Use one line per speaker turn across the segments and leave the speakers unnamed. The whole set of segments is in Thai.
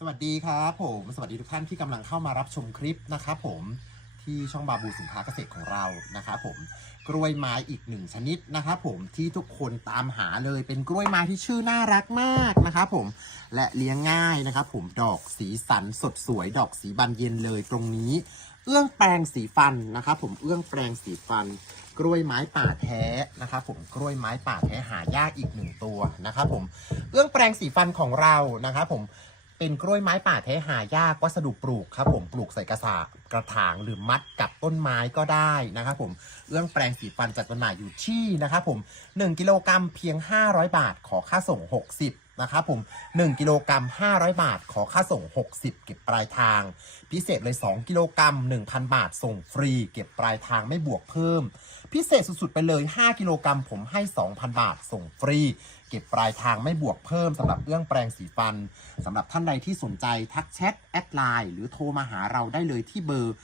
สวัสดีครับผมสวัสดีทุกท่านที่กำลังเข้ามารับชมคลิปนะครับผมที่ช่องบาบูสินค้าเกษตรของเรานะครับผมกล้วยไม้อีกหนึ่งชนิดนะครับผมที่ทุกคนตามหาเลยเป็นกล้วยไม้ที่ชื่อน่ารักมากนะครับผมและเลี้ยงง่ายนะครับผมดอกสีสันสดสวย ดอกสีบานเย็นเลยตรงนี้ เอื้องแปลงสีฟันนะครับผมเอื้องแปลงสีฟัน กล้วยไม้ป่าแท้นะครับผมกล้วยไม้ป่าแท้หายากอีกหนึ่งตัวนะครับผมเอื้องแปลงสีฟันของเรานะครับผม เป็นกล้วยไม้ป่าแท้หายากวัสดุปลูกครับผมปลูกใส่กระสากระถางหรือมัดกับต้นไม้ก็ได้นะครับผมเอื้องแปลงสีฟันจัดจำหน่ายอยู่ที่นะครับผม 1 กิโลกรัมเพียง 500 บาทขอค่าส่ง 60 นะครับผม 1 กิโลกรัม 500 บาท ขอค่าส่ง 60 เก็บปลายทาง พิเศษเลย 2 กิโลกรัม 1,000 บาท ส่งฟรี เก็บปลายทางไม่บวกเพิ่ม พิเศษสุดๆ ไปเลย 5 กิโลกรัม ผมให้ 2,000 บาท ส่งฟรี เก็บปลายทางไม่บวกเพิ่มสำหรับเรื่องแปรงสีฟันสำหรับท่านใดที่สนใจทักแชทแอดไลน์หรือโทรมาหาเราได้เลยที่เบอร์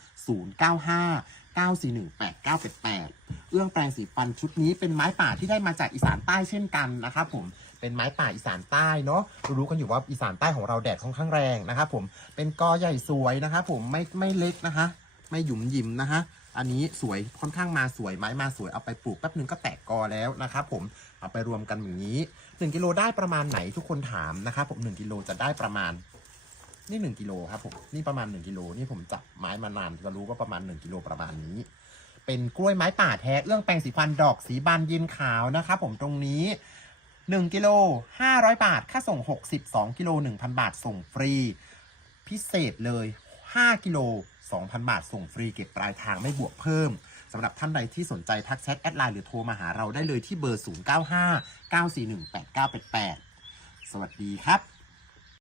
095 941 8988 เอื้องแปรงสีฟันชุดนี้เป็นไม้ป่าที่ได้มาจากอีสานใต้เช่นกันนะครับผมเป็นไม้ป่าอีสานใต้เนาะรู้กันอยู่ว่าอีสานใต้ของเราแดดค่อนข้างแรงนะครับผมเป็นกอใหญ่สวยนะครับผมไม่ไม่เล็กนะคะ ไม่หยุมหยิมนะคะอันนี้สวยค่อนข้างมาสวยไม้มาสวยเอาไปปลูกแป๊บนึงก็แตกกอแล้วนะครับผมเอาไปรวมกันอย่างนี้ 1กิโลได้ประมาณไหนทุกคนถามนะครับผม1กิโลจะได้ประมาณ นี่1กิโลครับผมนี่ประมาณ1กิโลนี่ผมจับไม้มานานจะรู้ว่าประมาณ1กิโลประมาณนี้ เป็นกล้วยไม้ป่าแท้เอื้องแปลงสีฟันดอกสีบานเย็นขาวนะครับผมตรงนี้1กิโล500บาท ค่าส่ง62กิโล1,000บาทส่งฟรี พิเศษเลย5กิโล2,000บาทส่งฟรีเก็บปลายทางไม่บวกเพิ่มสำหรับท่านใดที่สนใจทักแชทแอดไลน์หรือโทรมาหาเราได้เลยที่เบอร์ 095 941 8988 สวัสดีครับ